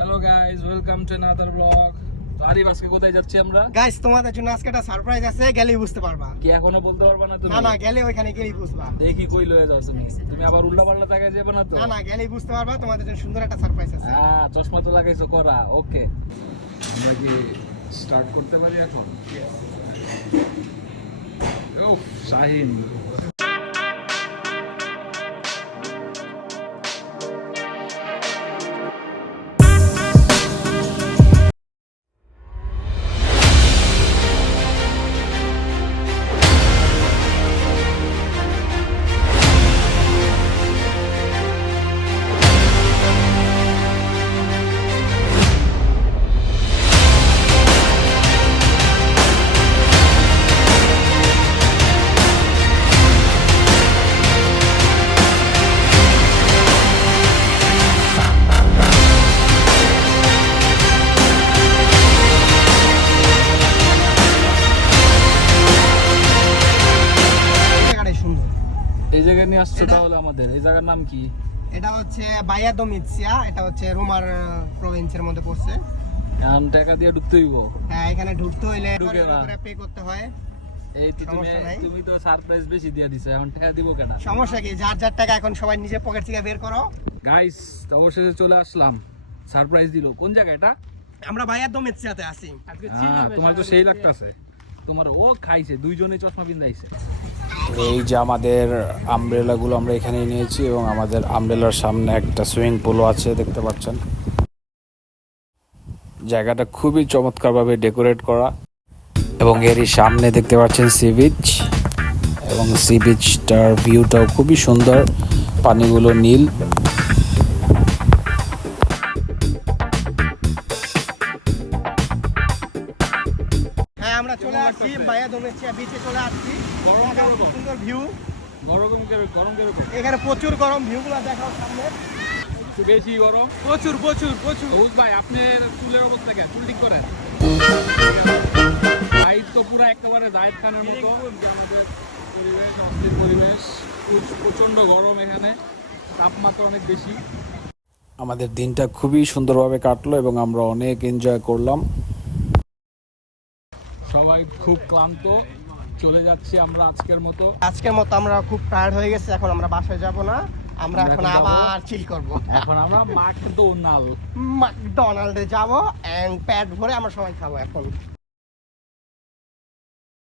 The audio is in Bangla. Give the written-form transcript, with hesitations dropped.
Hello guys, welcome to another blog. তো আরিফ, আজকে কোথায় যাচ্ছি আমরা? গাইস, তোমাদের জন্য আজকে একটা সারপ্রাইজ আছে, গেলেই বুঝতে পারবা। কি এখনো বলতে পারবা না তুমি? না, গেলে ওইখানে গেলেই বুঝবা। দেখি কই লয়ে যাও তুমি? তুমি আবার উল্টাপাল্টা জায়গায় যাবে না তো? না, গেলেই বুঝতে পারবা, তোমাদের জন্য সুন্দর একটা সারপ্রাইজ আছে। হ্যাঁ, চশমা তো লাগাইছো করা। ওকে, আমরা কি স্টার্ট করতে পারি এখন? ও শাহিন, জায়গাটাই সুন্দর। এই জায়গায় নিয়ে আসছো তাহলে আমাদের? এই জায়গার নাম কি? এটা হচ্ছে বায়া দোমিৎসিয়া, এটা হচ্ছে রোমার প্রভিন্সের মধ্যে পড়ছে। এখন টাকা দিয়ে ঢুকতে হইব? হ্যাঁ, এখানে ঢুকতে হইলে ঢুকে না। পে করতে হয়। এই তো সমস্যা নাই। তুমি তো সারপ্রাইজ বেশি দিয়ে দিছো, এখন টাকা দিব কেন? সমস্যা কি, যার যার টাকা এখন সবাই নিজের পকেট থেকে বের করো। গাইস, অবশেষে চলে আসলাম। সারপ্রাইজ দিল। কোন জায়গা এটা? আমরা বায়া দোমিৎসিয়াতে আছি। তোমার তো সেই লাগতাছে। তোমার ও খাইছে, দুইজনে চশমা পিন্দাইছে। এই যে আমাদের আমব্রেলাগুলো আমরা এখানেই নিয়েছি এবং আমাদের আমব্রেলার সামনে একটা সুইমিং পুলও আছে, দেখতে পাচ্ছেন। জায়গাটা খুবই চমৎকারভাবে ডেকোরেট করা এবং এরই সামনে দেখতে পাচ্ছেন সি বিচ, এবং সি বিচটার ভিউটাও খুবই সুন্দর, পানিগুলো নীল। হ্যাঁ, আমরা চলে আসছি বায়া দোমিৎসিয়া বিচে চলে আসছি। সুন্দর ভিউ। গরম গরম এখানে প্রচুর গরম, ভিউগুলো দেখাও সামনে। একটু বেশি গরম। প্রচুর। সবুজ ভাই, আপনার চুলের অবস্থা কেন? চুল ঠিক করেন। লাইট তো পুরো একেবারে জায়েদ খানের মতো। আমাদের পরিবেশ, অস্থির পরিবেশ, প্রচন্ড গরম এখানে, তাপমাত্রা অনেক বেশি। আমাদের দিনটা খুবই সুন্দরভাবে কাটলো এবং আমরা অনেক এনজয় করলাম। সবাই খুব ক্লান্ত, চলে যাচ্ছি আমরা আজকের মতো। আমরা খুব টায়ার্ড হয়ে গেছি, এখন আমরা বাসায় যাব না, আমরা এখন আবার চিল করব। এখন আমরা ম্যাকডোনাল্ড ম্যাকডোনাল্ডে যাব এন্ড পেট ভরে আমরা সবাই খাবো এখন।